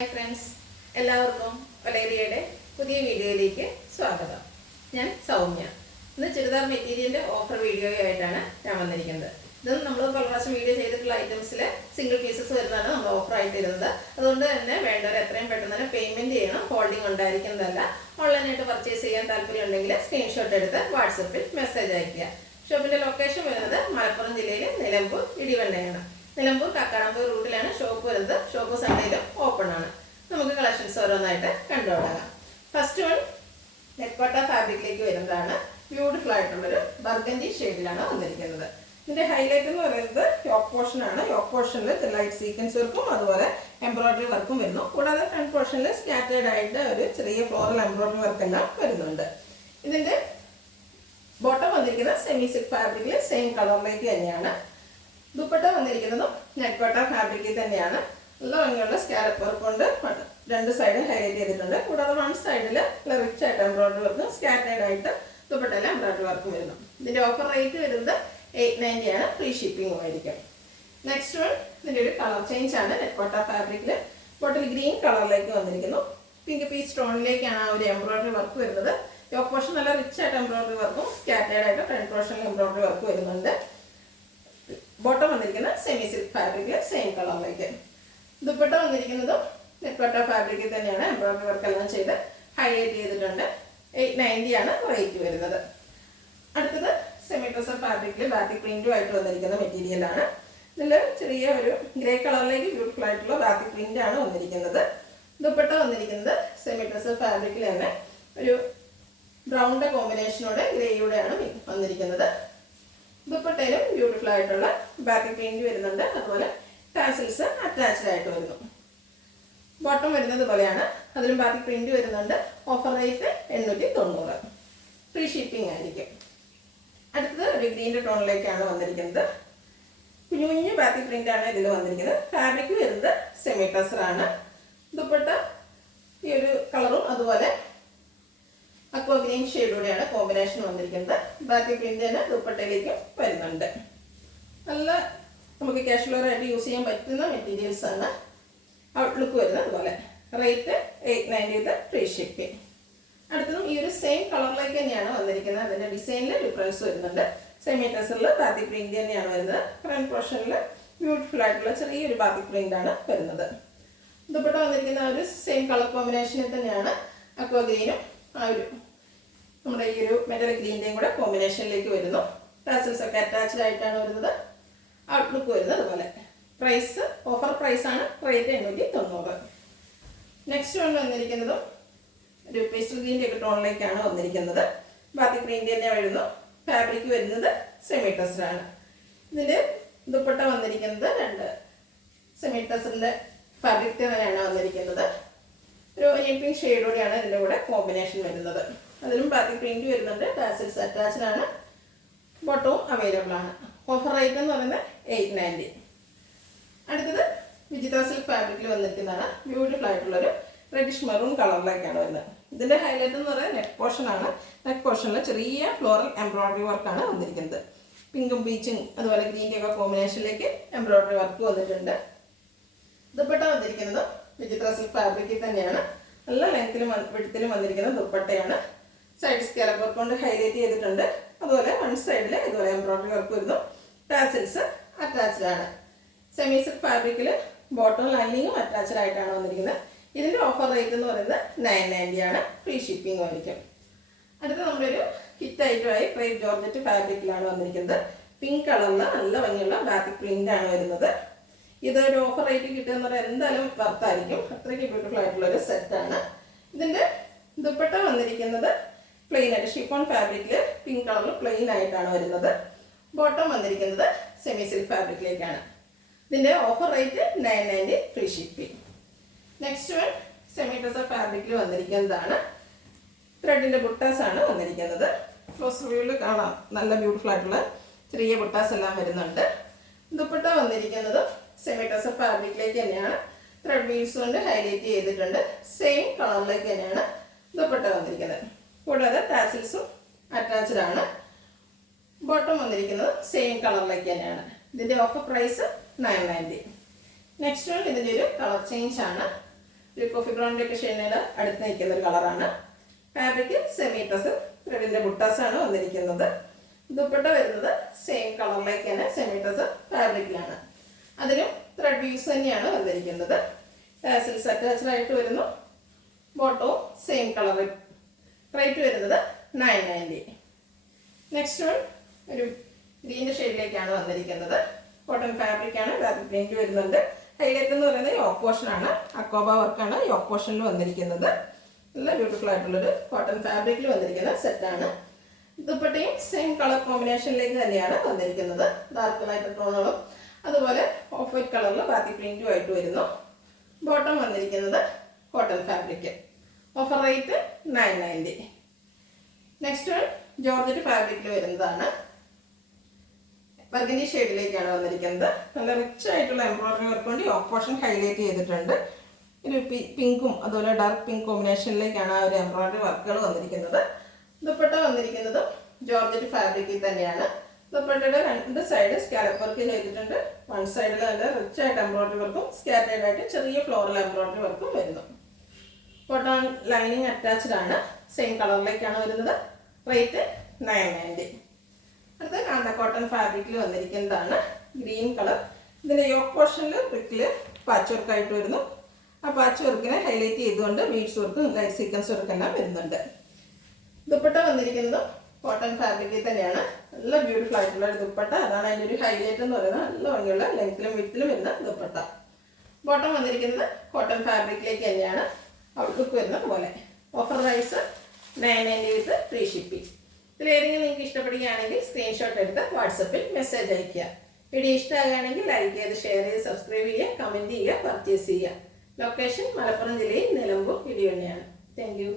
Hi friends, എല്ലാവർക്കും വലേറിയയുടെ പുതിയ വീഡിയോയിലേക്ക് സ്വാഗതം. ഞാൻ സൗമ്യ. ഇന്ന് ചുരിദാർ മെറ്റീരിയലിൻ്റെ ഓഫർ വീഡിയോയായിട്ടാണ് ഞാൻ വന്നിരിക്കുന്നത്. ഇതും നമ്മൾ പല പ്രാവശ്യം വീഡിയോ ചെയ്തിട്ടുള്ള ഐറ്റംസിൽ സിംഗിൾ പീസസ് വരുന്നതാണ് നമ്മൾ ഓഫറായിട്ട് ഇരുന്നത്. അതുകൊണ്ട് തന്നെ വേണ്ടവർ എത്രയും പെട്ടെന്ന് തന്നെ പേയ്മെൻറ്റ് ചെയ്യണം. ഹോൾഡിംഗ് ഉണ്ടായിരിക്കുന്നതല്ല. ഓൺലൈനായിട്ട് പർച്ചേസ് ചെയ്യാൻ താല്പര്യം ഉണ്ടെങ്കിൽ സ്ക്രീൻഷോട്ട് എടുത്ത് വാട്സപ്പിൽ മെസ്സേജ് അയയ്ക്കുക. ഷോപ്പിൻ്റെ ലൊക്കേഷൻ വരുന്നത് മലപ്പുറം ജില്ലയിലെ നിലമ്പൂർ ഇടിവണ്ണയാണ്. നിലമ്പൂർ കക്കാടമ്പൂർ റൂട്ടിലാണ് ഷോപ്പ് വരുന്നത്. ഷോപ്പ് സൺഡേയിലും ഓപ്പൺ ആണ്. നമുക്ക് കളക്ഷൻസ് ഓരോന്നായിട്ട് കണ്ടുപോകാം. ഫസ്റ്റ് വൺ നെറ്റ്കോട്ട ഫാബ്രിക്കിലേക്ക് വരുന്നതാണ്. ബ്യൂട്ടിഫുൾ ആയിട്ടുള്ളൊരു ബർഗൻഡി ഷെയ്ഡിലാണ് വന്നിരിക്കുന്നത്. ഇതിൻ്റെ ഹൈലൈറ്റ് എന്ന് പറയുന്നത് യോക്ക് പോർഷൻ ആണ്. യോക്ക് പോർഷനിൽ ലൈറ്റ് സീക്വൻസ് വർക്കും അതുപോലെ എംബ്രോയിഡറി വർക്കും വരുന്നു. കൂടാതെ ഫ്രണ്ട് പോർഷനിൽ സ്കാറ്റേഡ് ആയിട്ട് ഒരു ചെറിയ ഫ്ലോറൽ എംബ്രോയിഡറി വർക്ക് എല്ലാം വരുന്നുണ്ട്. ഇതിൻ്റെ ബോട്ടം വന്നിരിക്കുന്ന സെമി സിൽക്ക് ഫാബ്രിക്കിൽ സെയിം കളറിലേക്ക് തന്നെയാണ്. ദുപ്പട്ട വന്നിരിക്കുന്നതും നെറ്റ്കോട്ട ഫാബ്രിക്കിൽ തന്നെയാണ്. നല്ല ഭംഗിയുള്ള സ്കാലപ്പ് വർക്ക് കൊണ്ട് രണ്ട് സൈഡ് ഹൈലൈറ്റ് ചെയ്തിട്ടുണ്ട്. കൂടാതെ വൺ സൈഡിൽ റിച്ച് ആയിട്ട് എംബ്രോയിഡറി വർക്കും സ്കാറ്റേഡ് ആയിട്ട് ദുപ്പട്ടയിൽ എംബ്രോയിഡറി വർക്കും വരുന്നു. ഇതിൻ്റെ ഓഫർ റേറ്റ് വരുന്നത് 890 ആണ്. ഫ്രീ ഷിപ്പിംഗും ആയിരിക്കും. നെക്സ്റ്റ് വൺ ഇതിൻ്റെ ഒരു കളർ ചേഞ്ച് ആണ്. നെറ്റ്കോട്ട ഫാബ്രിക്കിൽ ബോട്ടിൽ ഗ്രീൻ കളറിലേക്ക് വന്നിരിക്കുന്നു. പിങ്ക് പീച്ച് സ്റ്റോണിലേക്കാണ് ആ ഒരു എംബ്രോയിഡറി വർക്ക് വരുന്നത്. യോക്ക് പോർഷൻ നല്ല റിച്ച് ആയിട്ട് എംബ്രോയിഡറി വർക്കും സ്കാറ്റേഡ് ആയിട്ട് ഫ്രണ്ട് പോർഷനിൽ എംബ്രോയിഡറി വർക്ക് വരുന്നുണ്ട്. ബോട്ടം വന്നിരിക്കുന്ന സെമി സിൽക്ക് ഫാബ്രിക്കിൽ സെയിം കളറിലേക്ക്. ദുപ്പട്ട വന്നിരിക്കുന്നതും നെറ്റ്കോട്ട ഫാബ്രിക്കിൽ തന്നെയാണ്. എംബ്രോയിഡറി വർക്ക് എല്ലാം ചെയ്ത് ഹൈലൈറ്റ് ചെയ്തിട്ടുണ്ട്. 890 ആണ് റേറ്റ് വരുന്നത്. അടുത്തത് സെമി ടസർ ഫാബ്രിക്കിൽ ബാത്തിക് പ്രിന്റും ആയിട്ട് വന്നിരിക്കുന്ന മെറ്റീരിയലാണ്. ഇതിൽ ചെറിയ ഒരു ഗ്രേ കളറിലേക്ക് ബ്യൂട്ടിഫുൾ ആയിട്ടുള്ള ബാത്തിക് പ്രിന്റ് ആണ് വന്നിരിക്കുന്നത്. ദുപ്പട്ട വന്നിരിക്കുന്നത് സെമി ടസർ ഫാബ്രിക്കിൽ തന്നെ ഒരു ബ്രൗണിൻ്റെ കോമ്പിനേഷനോടെ ഗ്രേയോടെയാണ് വന്നിരിക്കുന്നത്. ദുപ്പട്ടയിലും ബ്യൂട്ടിഫുൾ ആയിട്ടുള്ള ബാത്തിക് പ്രിന്റ് വരുന്നുണ്ട്. അതുപോലെ ടാസിൽസ് അറ്റാച്ച്ഡ് ആയിട്ട് വരുന്നു. ബോട്ടം വരുന്നത് പോലെയാണ്. അതിലും ബാത്തിക് പ്രിന്റ് വരുന്നുണ്ട്. Offer rate 890. ഫ്രീ ഷിപ്പിംഗ് ആയിരിക്കും. അടുത്തത് ഒരു ഗ്രീൻ്റെ ടോണിലേക്കാണ് വന്നിരിക്കുന്നത്. കുഞ്ഞു കുഞ്ഞു ബാത്തിക് പ്രിന്റ് ആണ് ഇതിൽ വന്നിരിക്കുന്നത്. ഫാബ്രിക് വരുന്നത് സെമി ടസർ ആണ്. ദുപ്പട്ട ഈ ഒരു കളറും അതുപോലെ അക്വ ഗ്രീൻ ഷെയ്ഡോടെയാണ് കോമ്പിനേഷൻ വന്നിരിക്കുന്നത്. ബാത്തിക് പ്രിന്റ് തന്നെ ദുപ്പട്ടയിലേക്കും വരുന്നുണ്ട്. നല്ല നമുക്ക് കാഷ്വൽ ആയിട്ട് യൂസ് ചെയ്യാൻ പറ്റുന്ന മെറ്റീരിയൽസ് ആണ്. ഔട്ട്ലുക്ക് വരുന്നത് അതുപോലെ. Rate 890 free shipping. അടുത്തതും ഈ ഒരു സെയിം കളറിലേക്ക് തന്നെയാണ് വന്നിരിക്കുന്നത്. അതിൻ്റെ ഡിസൈനിൽ ഡിഫറൻസ് വരുന്നുണ്ട്. സെമി ടസറിൽ ബാത്തിക് പ്രിന്റ് തന്നെയാണ് വരുന്നത്. ഫ്രണ്ട് പോർഷനിൽ ബ്യൂട്ടിഫുൾ ആയിട്ടുള്ള ചെറിയൊരു ബാത്തിക് പ്രിന്റ് ആണ് വരുന്നത്. ദുപ്പട്ട വന്നിരിക്കുന്ന ഒരു സെയിം കളർ കോമ്പിനേഷനിൽ തന്നെയാണ്. അക്വ ഗ്രീനും ആ ഒരു നമ്മുടെ ഈ ഒരു മെറ്റൽ ഗ്രീൻ്റെയും കൂടെ കോമ്പിനേഷനിലേക്ക് വരുന്നു. ടാസിൽസ് ഒക്കെ അറ്റാച്ച്ഡ് ആയിട്ടാണ് വരുന്നത്. ഔട്ട്ലുക്ക് വരുന്നത് അതുപോലെ. പ്രൈസ് ഓഫർ പ്രൈസാണ്. റേറ്റ് 890. നെക്സ്റ്റ് വൺ വന്നിരിക്കുന്നതും ഒരു പേസ്റ്റൽ ഗ്രീൻ്റെ ഒക്കെ ടോണിലേക്കാണ് വന്നിരിക്കുന്നത്. ബാത്തിക് പ്രിന്റ് തന്നെ വരുന്നു. ഫാബ്രിക് വരുന്നത് സെമി ടസറാണ്. ഇതിൻ്റെ ദുപ്പട്ട വന്നിരിക്കുന്നത് രണ്ട് സെമി ടസറിൻ്റെ ഫാബ്രിക് തന്നെയാണ് വന്നിരിക്കുന്നത്. ഒരു ഒനിയൻ പിങ്ക് ഷെയ്ഡോടെയാണ് ഇതിൻ്റെ കൂടെ കോമ്പിനേഷൻ വരുന്നത്. അതിലും ബാത്തിക് പ്രിന്റ് വരുന്നുണ്ട്. ടാസിൽസ് അറ്റാച്ച്ഡ് ആണ്. ബോട്ടവും അവൈലബിൾ ആണ്. ഓഫർ റേറ്റ് എന്ന് പറയുന്നത് 890. അടുത്തത് വിചിത്ര സിൽക്ക് ഫാബ്രിക്കിൽ വന്നിരിക്കുന്നതാണ്. ബ്യൂട്ടിഫുൾ ആയിട്ടുള്ളൊരു റെഡിഷ് മെറൂൺ കളറിലേക്കാണ് വരുന്നത്. ഇതിൻ്റെ ഹൈലൈറ്റ് എന്ന് പറയുന്നത് നെക്ക് പോർഷൻ ആണ്. നെക്ക് പോർഷനിൽ ചെറിയ ഫ്ലോറൽ എംബ്രോയിഡറി വർക്കാണ് വന്നിരിക്കുന്നത്. പിങ്കും പീച്ചും അതുപോലെ ഗ്രീൻ്റെ ഒക്കെ കോമ്പിനേഷനിലേക്ക് എംബ്രോയിഡറി വർക്ക് വന്നിട്ടുണ്ട്. ദുപ്പട്ട വന്നിരിക്കുന്നത് വിചിത്ര സിൽക്ക് ഫാബ്രിക്കിൽ തന്നെയാണ്. നല്ല ലെങ്ത്തിലും വെടുത്തിലും വന്നിരിക്കുന്ന ദുപ്പട്ടയാണ്. സൈഡ് സ്കാലപ്പ് വർക്ക് കൊണ്ട് ഹൈലൈറ്റ് ചെയ്തിട്ടുണ്ട്. അതുപോലെ വൺ സൈഡിൽ ഇതുപോലെ എംബ്രോയിഡറി വർക്ക് വരുന്നു. ടാസിൽസ് അറ്റാച്ച്ഡ് ആണ്. സെമി സിൽക്ക് ഫാബ്രിക്കിൽ ബോട്ടം ലൈനിങ്ങും അറ്റാച്ച്ഡ് ആയിട്ടാണ് വന്നിരിക്കുന്നത്. ഇതിൻ്റെ ഓഫർ റേറ്റ് എന്ന് പറയുന്നത് 990 ആണ്. ഫ്രീ ഷിപ്പിംഗ് ആയിരിക്കും. അടുത്ത നമ്മുടെ ഒരു ഹിറ്റ് ഐറ്റമായി ക്രേപ്പ് ജോർജറ്റ് ഫാബ്രിക്കിലാണ് വന്നിരിക്കുന്നത്. പിങ്ക് കളറിൽ നല്ല ഭംഗിയുള്ള ബാത്തിക് പ്രിന്റ് ആണ് വരുന്നത്. ഇതൊരു ഓഫർ റേറ്റ് കിട്ടുക പറഞ്ഞാൽ എന്തായാലും വർത്തായിരിക്കും. അത്രയ്ക്ക് ബ്യൂട്ടിഫുൾ ആയിട്ടുള്ളൊരു സെറ്റാണ്. ഇതിൻ്റെ ദുപ്പട്ട വന്നിരിക്കുന്നത് പ്ലെയിൻ ആയിട്ട് ഷിഫോൺ ഫാബ്രിക്കിൽ പിങ്ക് കളറിൽ പ്ലെയിൻ ആയിട്ടാണ് വരുന്നത്. ബോട്ടം വന്നിരിക്കുന്നത് സെമി സിൽക്ക് ഫാബ്രിക്കിലേക്കാണ്. ഇതിൻ്റെ offer rate 990 free shipping. Next one semi tussar ഫാബ്രിക്കിൽ വന്നിരിക്കുന്നതാണ്. ത്രെഡിൻ്റെ ബുട്ടാസ് ആണ് വന്നിരിക്കുന്നത്. ക്ലോസ് റിവ്യൂവിൽ കാണാം. നല്ല ബ്യൂട്ടിഫുൾ ആയിട്ടുള്ള ചെറിയ ബുട്ടാസ് എല്ലാം വരുന്നുണ്ട്. ദുപ്പട്ട വന്നിരിക്കുന്നത് സെമി ടസർ ഫാബ്രിക്കിലേക്ക് തന്നെയാണ്. ത്രെഡ് വീവ്സ് കൊണ്ട് ഹൈലൈറ്റ് ചെയ്തിട്ടുണ്ട്. സെയിം കളറിലേക്ക് തന്നെയാണ് ദുപ്പട്ട വന്നിരിക്കുന്നത്. കൂടാതെ ടാസിൽസും അറ്റാച്ച്ഡ് ആണ്. ബോട്ടം വന്നിരിക്കുന്നത് സെയിം കളറിലേക്ക് തന്നെയാണ്. ഇതിൻ്റെ ഓഫർ പ്രൈസ് 990. നെക്സ്റ്റ് വൺ ഇതിൻ്റെ ഒരു കളർ ചേഞ്ച് ആണ്. കോഫി ബ്രൗണിൻ്റെ ഒക്കെ ഷെയ്ഡിനോട് അടുത്ത് നിൽക്കുന്ന ഒരു കളറാണ്. ഫാബ്രിക് സെമി ടസർ ത്രെഡിൻ്റെ ബുട്ടാസാണ് വന്നിരിക്കുന്നത്. ദുപ്പട്ട വരുന്നത് സെയിം കളറിലേക്ക് തന്നെ സെമി ടസർ ഫാബ്രിക്കിലാണ്. അതിലും ത്രെഡ് വ്യൂസ് തന്നെയാണ് വന്നിരിക്കുന്നത്. ടാസിൽസ് അറ്റാച്ച്ഡ് ആയിട്ട് വരുന്നു. ബോട്ടവും സെയിം കളർ. റേറ്റ് വരുന്നത് 990. നെക്സ്റ്റ് വൺ ഒരു ഗ്രീൻ ഷെയ്ഡിലേക്കാണ് വന്നിരിക്കുന്നത്. കോട്ടൺ ഫാബ്രിക്കാണ്. ഫാബ്രിക് പ്രിന്റ് വരുന്നുണ്ട്. ഹൈലൈറ്റ് എന്ന് പറയുന്നത് യോക്ക് പോർഷനാണ്. അക്കോബ വർക്കാണ് യോക്ക് പോർഷനിൽ വന്നിരിക്കുന്നത്. നല്ല ബ്യൂട്ടിഫുൾ ആയിട്ടുള്ളൊരു കോട്ടൺ ഫാബ്രിക്കിൽ വന്നിരിക്കുന്ന സെറ്റാണ്. ദുപ്പട്ടയും സെയിം കളർ കോമ്പിനേഷനിലേക്ക് തന്നെയാണ് വന്നിരിക്കുന്നത്. ഡാർക്ക് ലൈറ്റ് ടോണുകളും അതുപോലെ ഓഫ് വൈറ്റ് കളറിൽ ബാത്തി പ്രിന്റും ആയിട്ട് വരുന്നു. ബോട്ടം വന്നിരിക്കുന്നത് cotton fabric. Offer rate 990. Next one georgette ഫാബ്രിക്കിൽ വരുന്നതാണ്. ബർഗൻഡി ഷെയ്ഡിലേക്കാണ് വന്നിരിക്കുന്നത്. നല്ല റിച്ച് ആയിട്ടുള്ള എംബ്രോയിഡറി വർക്ക് കൊണ്ട് യോക്ക് പോർഷൻ ഹൈലൈറ്റ് ചെയ്തിട്ടുണ്ട്. ഒരു പിങ്കും അതുപോലെ ഡാർക്ക് പിങ്ക് കോമ്പിനേഷനിലേക്കാണ് ആ ഒരു എംബ്രോയിഡറി വർക്കുകൾ വന്നിരിക്കുന്നത്. ദുപ്പട്ട വന്നിരിക്കുന്നത് ജോർജറ്റ് ഫാബ്രിക്കിൽ തന്നെയാണ്. ദുപ്പട്ടയുടെ 2 സൈഡ് സ്കാലപ്പ് വർക്ക് ചെയ്തിട്ടുണ്ട്. 1 സൈഡിൽ നല്ല റിച്ച് ആയിട്ട് എംബ്രോയിഡറി വർക്കും സ്കാറ്റേഡ് ആയിട്ട് ചെറിയ ഫ്ലോറൽ എംബ്രോയിഡറി വർക്കും വരുന്നു. കോട്ടൺ ലൈനിങ് അറ്റാച്ച്ഡ് ആണ്. സെയിം കളറിലേക്കാണ് വരുന്നത്. റേറ്റ് 990. അടുത്ത കാന്ത കോട്ടൺ ഫാബ്രിക്കിൽ വന്നിരിക്കുന്നതാണ് ഗ്രീൻ കളർ. ഇതിൻ്റെ യോക്ക് പോർഷനിൽ ബ്രിക്കിൽ പാച്ച് വർക്ക് ആയിട്ട് വരുന്നു. ആ പാച്ച് വർക്കിനെ ഹൈലൈറ്റ് ചെയ്തുകൊണ്ട് ബീഡ്സ് വർക്കും ലൈറ്റ് സീക്വൻസ് വർക്കും എല്ലാം വരുന്നുണ്ട്. ദുപ്പട്ട വന്നിരിക്കുന്നത് കോട്ടൺ ഫാബ്രിക്കിൽ തന്നെയാണ്. നല്ല ബ്യൂട്ടിഫുൾ ആയിട്ടുള്ള ഒരു ദുപ്പട്ട. അതാണ് അതിൻ്റെ ഒരു ഹൈലൈറ്റ് എന്ന് പറയുന്നത്. നല്ല ഭംഗിയുള്ള ലെങ്ത്തിലും വിഡ്ത്തിലും വരുന്ന ദുപ്പട്ട. ബോട്ടം വന്നിരിക്കുന്നത് കോട്ടൺ ഫാബ്രിക്കിലേക്ക് തന്നെയാണ്. ഔട്ട്ലുക്ക് വരുന്നത് പോലെ. Offer price 990 with free shipping. ഇതിലേതെങ്കിലും നിങ്ങൾക്ക് ഇഷ്ടപ്പെടുകയാണെങ്കിൽ സ്ക്രീൻഷോട്ട് എടുത്ത് വാട്സപ്പിൽ മെസ്സേജ് അയയ്ക്കുക. വീഡിയോ ഇഷ്ടമാകുകയാണെങ്കിൽ ലൈക്ക് ചെയ്ത് ഷെയർ ചെയ്ത് സബ്സ്ക്രൈബ് ചെയ്യുക, കമൻറ്റ് ചെയ്യുക, പർച്ചേസ് ചെയ്യുക. ലൊക്കേഷൻ മലപ്പുറം ജില്ലയിൽ നിലമ്പൂർ ഇടിവണ്ണയാണ്. Thank you.